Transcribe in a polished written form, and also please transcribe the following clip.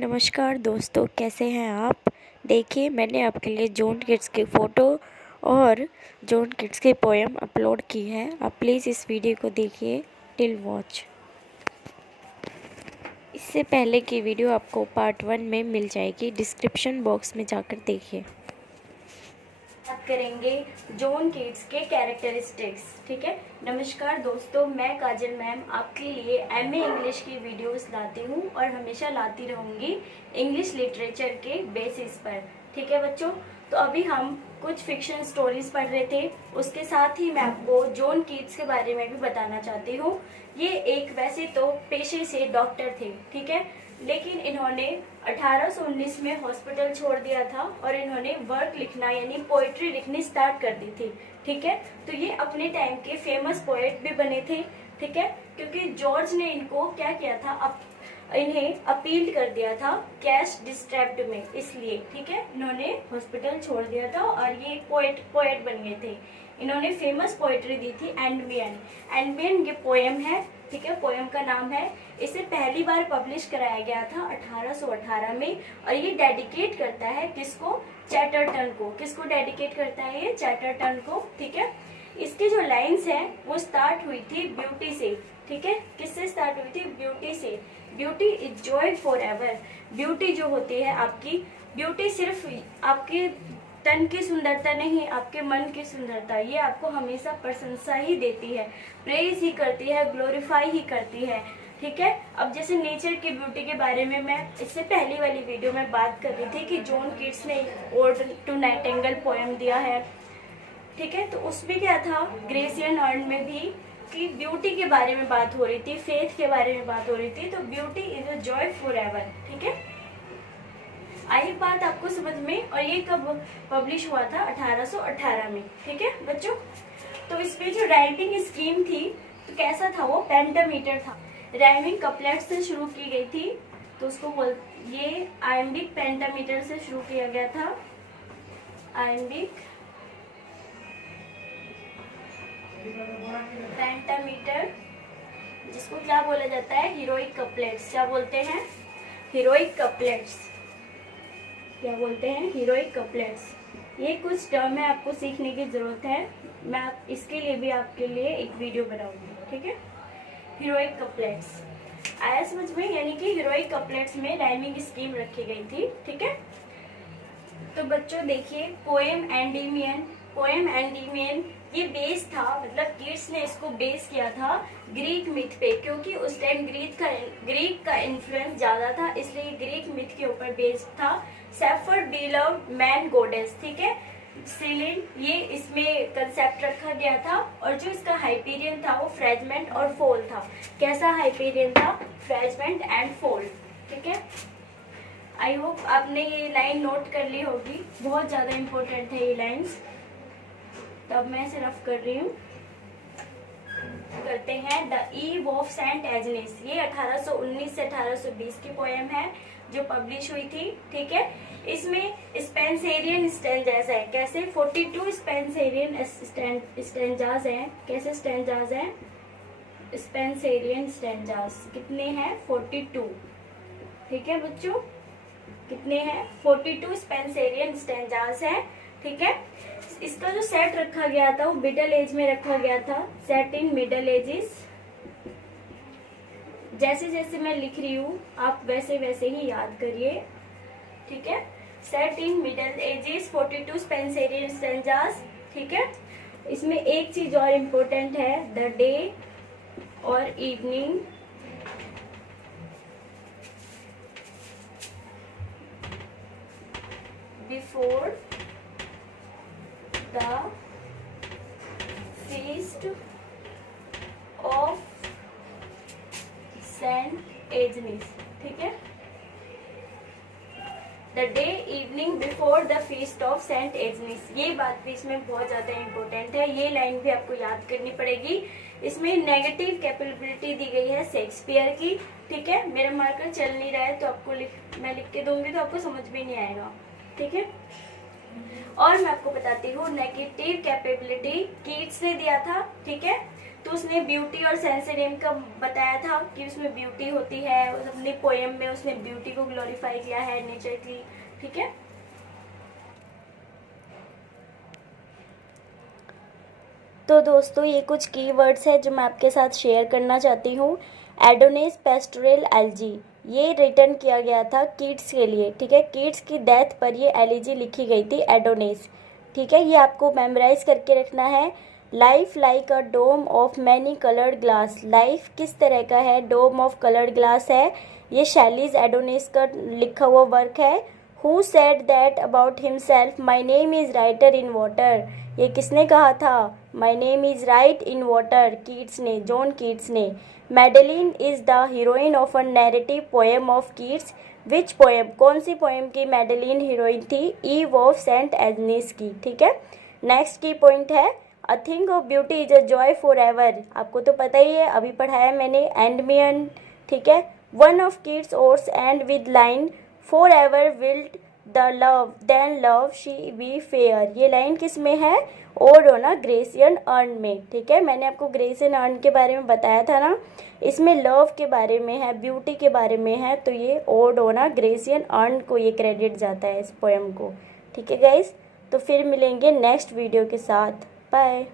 नमस्कार दोस्तों, कैसे हैं आप। देखिए, मैंने आपके लिए जॉन किट्स की फ़ोटो और जॉन किट्स की पोएम अपलोड की है। आप प्लीज़ इस वीडियो को देखिए टिल वॉच। इससे पहले की वीडियो आपको पार्ट 1 में मिल जाएगी, डिस्क्रिप्शन बॉक्स में जाकर देखिए। बात करेंगे जॉन किट्स के कैरेक्टरिस्टिक्स। ठीक है। नमस्कार दोस्तों, मैं काजल मैम आपके लिए एमए इंग्लिश की वीडियोस लाती हूँ और हमेशा लाती रहूँगी इंग्लिश लिटरेचर के बेसिस पर। ठीक है बच्चों, तो अभी हम कुछ फिक्शन स्टोरीज पढ़ रहे थे, उसके साथ ही मैं आपको जॉन किट्स के बारे में भी बताना चाहती हूँ। ये एक वैसे तो पेशे से डॉक्टर थे, ठीक है, लेकिन इन्होंने 1819 में हॉस्पिटल छोड़ दिया था और इन्होंने वर्क लिखना यानी पोएट्री लिखनी स्टार्ट कर दी थी। ठीक है, तो ये अपने टाइम के फेमस पोएट भी बने थे। ठीक है, क्योंकि जॉर्ज ने इनको क्या किया था, इन्हें अपील कर दिया था कैश डिस्ट्रैप्ड में, इसलिए। ठीक है, इन्होंने हॉस्पिटल छोड़ दिया था और ये पोएट बन गए थे। इन्होंने फेमस पोएट्री दी थी एंडमियन ये पोएम है। ठीक है, पोएम का नाम है। इसे पहली बार पब्लिश कराया गया था 1818 में और ये डेडिकेट करता है किसको, चैटरटन को। किसको डेडिकेट करता है ये, चैटरटन को। ठीक है, इसकी जो लाइंस है वो स्टार्ट हुई थी ब्यूटी से। ठीक है, किससे स्टार्ट हुई थी, ब्यूटी से। Beauty is Joy for ever. Beauty जो होती है आपकी, ब्यूटी सिर्फ आपके तन की सुंदरता नहीं, आपके मन की सुंदरता, ये आपको हमेशा प्रशंसा ही देती है, प्रेज ही करती है, ग्लोरीफाई ही करती है। ठीक है, अब जैसे नेचर की ब्यूटी के बारे में मैं इससे पहली वाली वीडियो में बात कर रही थी कि जॉन किट्स ने ओड टू नाइटिंगेल पोएम दिया है। ठीक है, तो उसमें क्या था, ग्रेसियन अर्न में भी कि ब्यूटी के बारे में बात हो रही थी, फेथ के बारे में बात हो रही थी। तो beauty is a joy for ever. ठीक है, आई बात आपको समझ में। और ये कब पब्लिश हुआ था, 1818 में। ठीक है बच्चों, तो इसमें जो राइटिंग स्कीम थी तो कैसा था, वो पेंटामीटर था। राइमिंग कपलेट से शुरू की गई थी, तो उसको ये आयम्बिक पेंटामीटर से शुरू किया गया था। आयम्बिक पेंटामीटर, जिसको क्या बोला जाता है, हीरोइक कपलेट्स। क्या बोलते हैं, हीरोइक कपलेट्स। क्या बोलते हैं, हीरोइक कपलेट्स। ये कुछ टर्म है, आपको सीखने की जरूरत है। मैं इसके लिए भी आपके लिए एक वीडियो बनाऊंगी। ठीक है, हीरोइक कपलेट्स आया समझ में, यानी कि हीरोइक कपलेट्स में राइमिंग स्कीम रखी गई थी। ठीक है, तो बच्चों देखिए, पोएम एंडीमियन ये बेस था, मतलब किट्स ने इसको बेस किया था ग्रीक मिथ पे, क्योंकि उस टाइम ग्रीक का इन्फ्लुएंस ज्यादा था, इसलिए ग्रीक मिथ के ऊपर बेस्ड था। Shepherd beloved man goddess. ठीक है, सिलिन ये इसमें कंसेप्ट रखा गया था। और जो इसका हाइपीरियन था वो फ्रेजमेंट और फोल था। कैसा हाइपीरियन था, फ्रेजमेंट एंड फोल। ठीक है, आई होप आपने ये लाइन नोट कर ली होगी, बहुत ज्यादा इंपॉर्टेंट है ये लाइंस। तो अब मैं इसे रफ कर रही हूँ। करते हैं the eve of Saint Agnes. ये 1819 से 1820 की पोएम है जो पब्लिश हुई थी। ठीक है, इसमें स्पेंसेरियन स्टैंजास है। कैसे, 42 स्पेंसेरियन स्टैंजास हैं। कैसे स्टैंजास हैं, स्पेंसेरियन स्टैंजास कितने हैं, 42। ठीक है बच्चों, कितने हैं, 42 स्पेंसेरियन स्टैंजास हैं। ठीक है, इसका जो सेट रखा गया था वो मिडल एज में रखा गया था, सेट इन मिडल एजेस। जैसे जैसे मैं लिख रही हूँ आप वैसे वैसे ही याद करिए। ठीक है, set in middle ages, 42 Spenserian stanzas. ठीक है, इसमें एक चीज और इम्पोर्टेंट है, द डे और evening before the feast of Saint Agnes. ठीक है, the day evening before the feast of Saint Agnes. ये बात भी इसमें बहुत ज्यादा इंपॉर्टेंट है, ये लाइन भी आपको याद करनी पड़ेगी। इसमें नेगेटिव कैपेबिलिटी दी गई है शेक्सपियर की। ठीक है, मेरा मार्कर चल नहीं रहा है तो आपको मैं लिख के दूंगी तो आपको समझ में नहीं आएगा। ठीक है, और मैं आपको बताती हूँ नेगेटिव कैपेबिलिटी कीट्स ने दिया था। ठीक है, तो उसने ब्यूटी और सेंसेरियम का बताया था कि उसमें ब्यूटी होती है, अपनी पोएम में उसने ब्यूटी को ग्लोरीफाई किया है, नेचर की। ठीक है, तो दोस्तों ये कुछ कीवर्ड्स है जो मैं आपके साथ शेयर करना चाहती हूँ। एडोनिस पेस्टोरल एलजी, ये रिटर्न किया गया था किड्स के लिए। ठीक है, किड्स की डेथ पर ये एलजी लिखी गई थी, एडोनिस। ठीक है, ये आपको मेमोराइज करके रखना है। Life like a dome of many coloured glass, life किस तरह का है, डोम ऑफ कलर्ड ग्लास है। ये शैलीज एडोनिस का लिखा हुआ वर्क है। Who said that about himself, my name is writer in water, ये किसने कहा था, my name is right in water, Keats ने, जॉन कीट्स ने। Madeline is the heroine of a narrative poem of Keats, which poem, कौन सी poem की Madeline heroine थी, eve of Saint Agnes की। ठीक है, नेक्स्ट की पॉइंट है a thing of beauty is a joy for ever, आपको तो पता ही है, अभी पढ़ाया मैंने, एंडमियन। ठीक है, one of Keats odes and with line for ever wilt the love then love she be fair, ये लाइन किस में है, ode on a Grecian urn में। ठीक है, मैंने आपको ग्रेसियन अर्न के बारे में बताया था ना, इसमें लव के बारे में है, ब्यूटी के बारे में है, तो ये odd on a Grecian earn को ये क्रेडिट जाता है इस पोएम को। ठीक है गाइस, तो फिर मिलेंगे नेक्स्ट वीडियो के साथ, बाय।